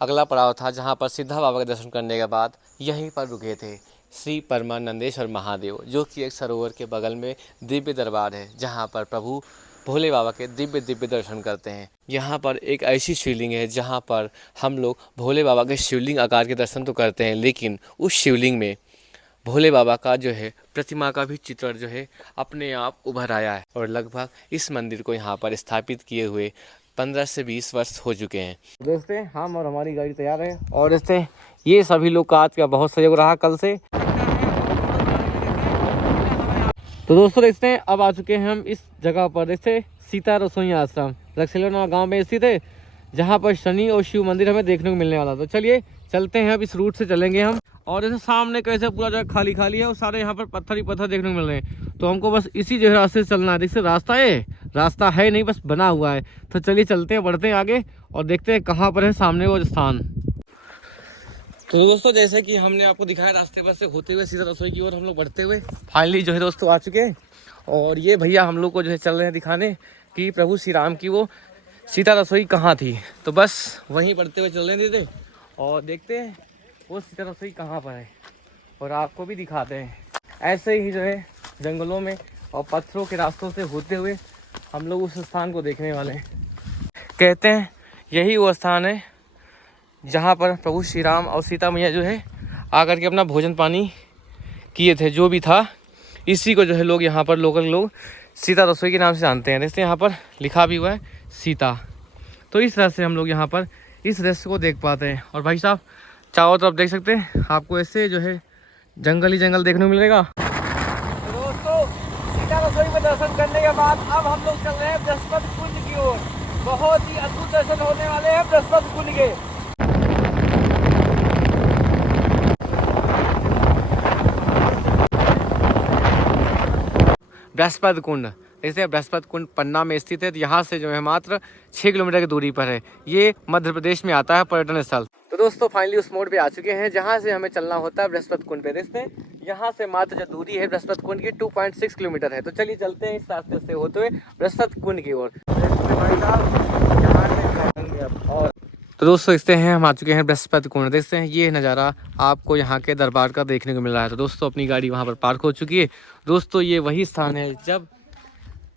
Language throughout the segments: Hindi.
अगला पड़ाव था जहाँ पर सिद्धा बाबा के दर्शन करने के बाद यहीं पर रुके थे श्री परमानंदेश्वर महादेव, जो कि एक सरोवर के बगल में दिव्य दरबार है जहाँ पर प्रभु भोले बाबा के दिव्य दिव्य दर्शन करते हैं। यहाँ पर एक ऐसी शिवलिंग है जहाँ पर हम लोग भोले बाबा के शिवलिंग आकार के दर्शन तो करते हैं, लेकिन उस शिवलिंग में भोले बाबा का जो है प्रतिमा का भी चित्र जो है अपने आप उभर आया है। और लगभग इस मंदिर को यहाँ पर स्थापित किए हुए 15 से 20 वर्ष हो चुके हैं। दोस्तों, हम और हमारी गाड़ी तैयार है और इससे ये सभी लोग का आज का बहुत सहयोग रहा कल से। तो दोस्तों देखते हैं, अब आ चुके हैं हम इस जगह पर। देखते सीता रसोई आश्रम रक्सेलोना गांव में स्थित है, जहां पर शनि और शिव मंदिर हमें देखने को मिलने वाला। तो चलिए चलते हैं, अब इस रूट से चलेंगे हम। और जैसे सामने कैसे पूरा जगह खाली खाली है और सारे यहाँ पर पत्थर ही पत्थर देखने को मिल रहे हैं, तो हमको बस इसी जो रास्ते से चलना है। देखिए रास्ता है नहीं, बस बना हुआ है। तो चलिए चलते हैं, बढ़ते हैं आगे और देखते हैं कहाँ पर है सामने वो स्थान। तो दोस्तों, जैसे कि हमने आपको दिखाया, रास्ते पर से होते हुए सीधा रसोई की ओर हम लोग बढ़ते हुए फाइनली जो है दोस्तों आ चुके हैं। और ये भैया हम लोग को जो है चल रहे हैं दिखाने कि प्रभु श्री राम की वो सीता रसोई कहाँ थी। तो बस वहीं बढ़ते हुए चल रहे थे और देखते हैं वो सीता रसोई कहाँ पर है और आपको भी दिखाते हैं। ऐसे ही जो है जंगलों में और पत्थरों के रास्तों से होते हुए हम लोग उस स्थान को देखने वाले हैं। कहते हैं यही वो स्थान है जहाँ पर प्रभु श्री राम और सीता मैया जो है आकर के अपना भोजन पानी किए थे। जो भी था इसी को जो है लोग यहाँ पर लोकल लोग सीता रसोई के नाम से जानते हैं। जैसे यहाँ पर लिखा भी हुआ है सीता। तो इस तरह से हम लोग यहाँ पर इस दृश्य को देख पाते हैं। और भाई साहब चारों तरफ देख सकते हैं, आपको ऐसे जो है जंगल ही जंगल देखने को मिलेगा। तो दोस्तों, सीता रसोई में दर्शन करने के बाद अब हम लोग चल रहे हैं बृहस्पति कुंड की ओर। बहुत ही अद्भुत दर्शन होने वाले हैं बृहस्पति कुंड के। बृहस्पति कुंड, जैसे बृहस्पति कुंड पन्ना में स्थित है। तो यहाँ से जो है मात्र 6 किलोमीटर की दूरी पर है। ये मध्य प्रदेश में आता है पर्यटन स्थल। तो दोस्तों फाइनली उस मोड़ पे आ चुके हैं जहाँ से हमें चलना होता है बृहस्पति कुंड पे। देखते हैं यहाँ से मात्र जो दूरी है बृहस्पति कुंड की 2.6 किलोमीटर है। तो चलिए चलते हैं इस रास्ते से होते हुए बृहस्पति कुंड की ओर। और तो दोस्तों देखते हैं हम आ चुके हैं बृहस्पति कुंड। देखते हैं ये नज़ारा आपको यहाँ के दरबार का देखने को मिल रहा है। तो दोस्तों अपनी गाड़ी वहाँ पर पार्क हो चुकी है। दोस्तों ये वही स्थान है जब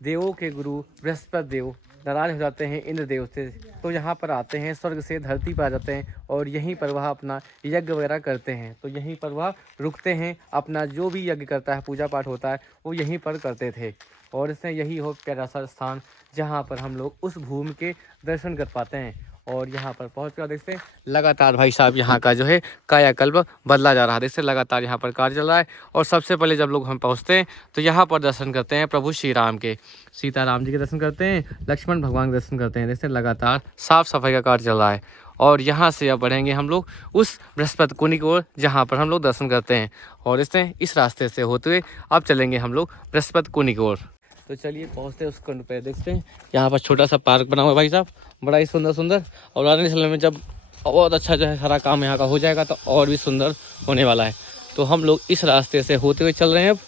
देवों के गुरु बृहस्पति देव नाराज हो जाते हैं इंद्र देव से, तो यहाँ पर आते हैं, स्वर्ग से धरती पर आ जाते हैं और यहीं पर वह अपना यज्ञ वगैरह करते हैं। तो यहीं पर वह रुकते हैं, अपना जो भी यज्ञ करता है पूजा पाठ होता है वो यहीं पर करते थे। और इसमें यही हो प्यारा सा स्थान जहाँ पर हम लोग उस भूमि के दर्शन कर पाते हैं। और यहाँ पर पहुँच कर देखते हैं लगातार भाई साहब यहाँ का जो है कायाकल्प बदला जा रहा है। देखते लगातार यहाँ पर कार्य चल रहा है। और सबसे पहले जब लोग हम पहुँचते हैं तो यहाँ पर दर्शन करते हैं प्रभु श्री राम के, सीता राम जी के दर्शन करते हैं, लक्ष्मण भगवान के दर्शन करते हैं। देखते लगातार साफ सफाई का कार्य चल रहा है। और यहाँ से अब बढ़ेंगे हम लोग उस बृहस्पति कुंड की ओर जहाँ पर हम लोग दर्शन करते हैं। और इस रास्ते से होते हुए अब चलेंगे हम लोग बृहस्पति कुंड की ओर। तो चलिए पहुँचते हैं उस कुंड पे। देखते हैं यहाँ पर छोटा सा पार्क बना हुआ है भाई साहब, बड़ा ही सुंदर। और आने समय में जब बहुत अच्छा जो है सारा काम यहाँ का हो जाएगा तो और भी सुंदर होने वाला है। तो हम लोग इस रास्ते से होते हुए चल रहे हैं अब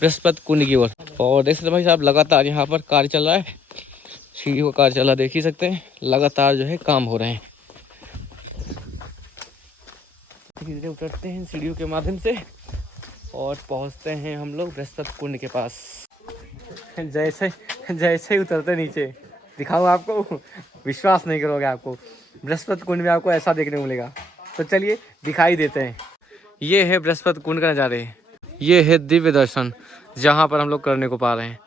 बृहस्पति कुंड की ओर। और देख सकते भाई साहब लगातार यहाँ पर कार्य चल रहा है, सीढ़ी का कार्य चल रहा है, देख ही सकते हैं लगातार जो है काम हो रहे हैं। धीरे धीरे उतरते हैं सीढ़ियों के माध्यम से और पहुँचते हैं हम लोग बृहस्पति कुंड के पास। जैसे ही उतरते नीचे दिखाऊँ आपको, विश्वास नहीं करोगे आपको, बृहस्पति कुंड में आपको ऐसा देखने को मिलेगा। तो चलिए दिखाई देते हैं। ये है बृहस्पति कुंड का नज़ारे, ये है दिव्य दर्शन जहाँ पर हम लोग करने को पा रहे हैं।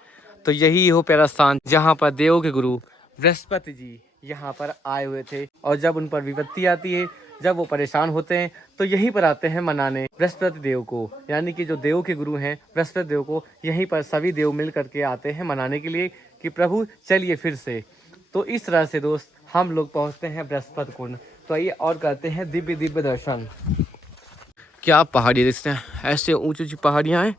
तो यही हो प्यारा स्थान जहाँ पर देवों के गुरु बृहस्पति जी यहाँ पर आए हुए थे। और जब उन पर विपत्ति आती है, जब वो परेशान होते हैं, तो यहीं पर आते हैं मनाने बृहस्पति देव को। यानी कि जो देव के गुरु हैं बृहस्पति देव को, यहीं पर सभी देव मिल करके आते हैं मनाने के लिए कि प्रभु चलिए फिर से। तो इस तरह से दोस्त हम लोग पहुँचते हैं बृहस्पति कुंड। तो आइए और करते हैं दिव्य दिव्य दर्शन। क्या पहाड़ी देखते हैं, ऐसे ऊंची ऊंची पहाड़ियाँ हैं।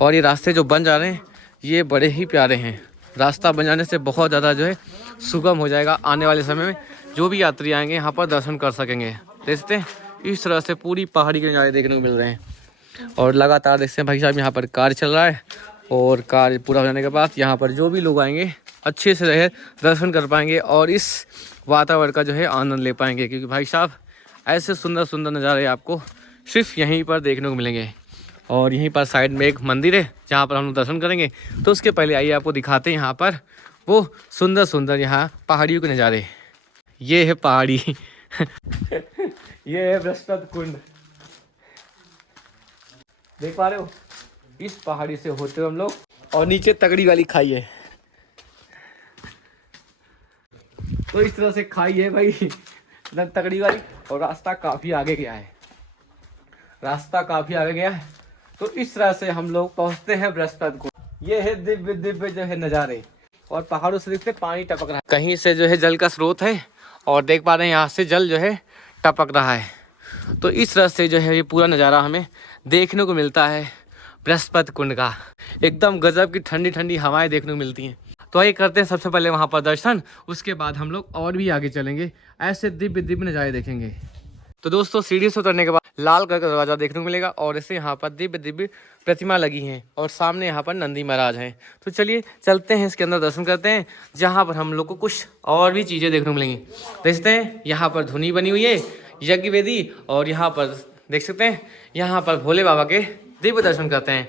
और ये रास्ते जो बन जा रहे हैं ये बड़े ही प्यारे हैं। रास्ता बन जाने से बहुत ज़्यादा जो है सुगम हो जाएगा। आने वाले समय में जो भी यात्री आएंगे यहाँ पर दर्शन कर सकेंगे। देखते हैं इस तरह से पूरी पहाड़ी के नज़ारे देखने को मिल रहे हैं। और लगातार देखते हैं भाई साहब यहाँ पर कार्य चल रहा है। और कार्य पूरा हो जाने के बाद यहाँ पर जो भी लोग आएंगे अच्छे से रहे दर्शन कर पाएंगे और इस वातावरण का जो है आनंद ले पाएंगे। क्योंकि भाई साहब ऐसे सुंदर सुंदर नज़ारे आपको सिर्फ यहीं पर देखने को मिलेंगे। और यहीं पर साइड में एक मंदिर है जहाँ पर हम लोग दर्शन करेंगे। तो उसके पहले आइए आपको दिखाते हैं यहाँ पर वो सुंदर सुंदर यहाँ पहाड़ियों के नज़ारे। ये है पहाड़ी ये है बृहस्पति कुंड, देख पा रहे हो। इस पहाड़ी से होते हुए हम लोग, और नीचे तगड़ी वाली खाई है। तो इस तरह से खाई है भाई एकदम तगड़ी वाली। और रास्ता काफ़ी आगे गया है, रास्ता काफ़ी आगे गया है। तो इस तरह से हम लोग पहुँचते हैं बृहस्पति कुंड। ये है दिव्य दिव्य जो है नज़ारे, और पहाड़ों से देखते पानी टपक रहा है। कहीं से जो है जल का स्रोत है, और देख पा रहे हैं यहाँ से जल जो है टपक रहा है। तो इस तरह से जो है ये पूरा नज़ारा हमें देखने को मिलता है बृहस्पति कुंड का। एकदम गजब की ठंडी ठंडी हवाएं देखने को मिलती हैं। तो आइए करते हैं सबसे पहले वहाँ पर दर्शन, उसके बाद हम लोग और भी आगे चलेंगे, ऐसे दिव्य दिव्य नज़ारे देखेंगे। तो दोस्तों सीढ़ी से उतरने के बाद लाल कलर का दरवाज़ा देखने को मिलेगा, और इससे यहाँ पर दिव्य दिव्य प्रतिमा लगी हैं, और सामने यहाँ पर नंदी महाराज हैं। तो चलिए चलते हैं इसके अंदर, दर्शन करते हैं, जहाँ पर हम लोग को कुछ और भी चीज़ें देखने को मिलेंगी। देखते हैं यहाँ पर धुनी बनी हुई है, यज्ञ वेदी, और यहाँ पर देख सकते हैं यहाँ पर भोले बाबा के दिव्य दर्शन करते हैं।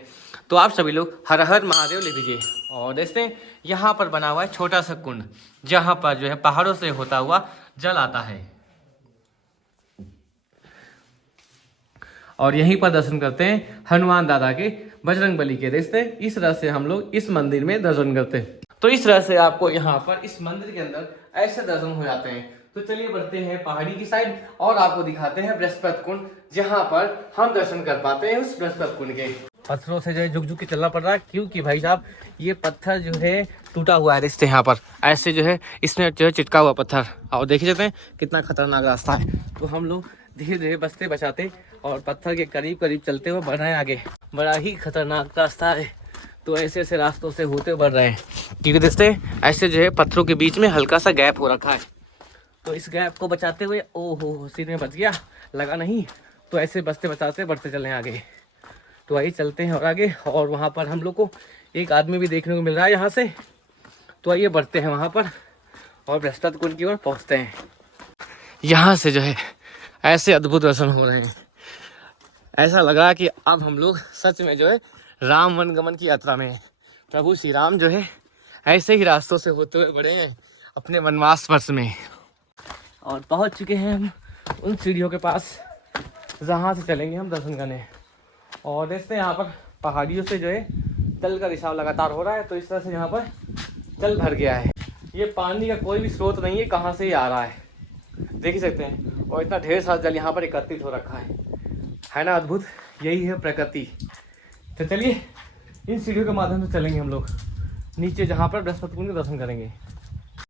तो आप सभी लोग हर हर महादेव लिख दीजिए। और देखते हैं यहाँ पर बना हुआ है छोटा सा कुंड, जहाँ पर जो है पहाड़ों से होता हुआ जल आता है। और यहीं पर दर्शन करते हैं हनुमान दादा के, बजरंगबली के। देखते हैं इस तरह से हम लोग इस मंदिर में दर्शन करते हैं। तो इस तरह से आपको यहाँ पर इस मंदिर के अंदर ऐसे दर्शन हो जाते हैं। तो चलिए बढ़ते हैं पहाड़ी की साइड, और आपको दिखाते हैं बृहस्पति कुंड, जहाँ पर हम दर्शन कर पाते हैं उस बृहस्पति कुंड के। पत्थरों से जो है झुक झुक के चलना पड़ रहा है, क्योंकि भाई साहब ये पत्थर जो है टूटा हुआ है। रिश्ते यहाँ पर ऐसे जो है इसमें जो है चिटका हुआ पत्थर, और देख जाते हैं कितना खतरनाक रास्ता है। तो हम लोग धीरे धीरे बचते बचाते और पत्थर के करीब करीब चलते हुए बढ़ रहे हैं आगे। बड़ा ही खतरनाक रास्ता है। तो ऐसे ऐसे रास्तों से होते बढ़ रहे हैं, क्योंकि देखते ऐसे जो है पत्थरों के बीच में हल्का सा गैप हो रखा है। तो इस गैप को बचाते हुए, ओहो सिर में बच गया, लगा नहीं। तो ऐसे बचते बचाते बढ़ते चले आगे। तो आइए चलते हैं और आगे, और वहाँ पर हम लोग को एक आदमी भी देखने को मिल रहा है यहाँ से। तो आइए बढ़ते हैं वहाँ पर, और बृहस्पति कुंड की ओर पहुँचते हैं। यहाँ से जो है ऐसे अद्भुत दर्शन हो रहे हैं, ऐसा लग रहा है कि अब हम लोग सच में जो है राम वनगमन की यात्रा में है। प्रभु श्री राम जो है ऐसे ही रास्तों से होते हुए बढ़े हैं अपने वनवास वर्ष में, और पहुंच चुके हैं हम उन सीढ़ियों के पास जहाँ से चलेंगे हम दर्शन करने। और देखते हैं यहाँ पर पहाड़ियों से जो है जल का रिसाव लगातार हो रहा है। तो इस तरह से यहाँ पर जल भर गया है। ये पानी का कोई भी स्रोत नहीं है, कहाँ से ही आ रहा है देख ही सकते हैं। और इतना ढेर सारा जल यहाँ पर एकत्रित हो रखा है ना अद्भुत। यही है प्रकृति। तो चलिए इन सीढ़ियों के माध्यम से चलेंगे हम लोग नीचे, जहाँ पर बृहस्पति कुंड के दर्शन करेंगे।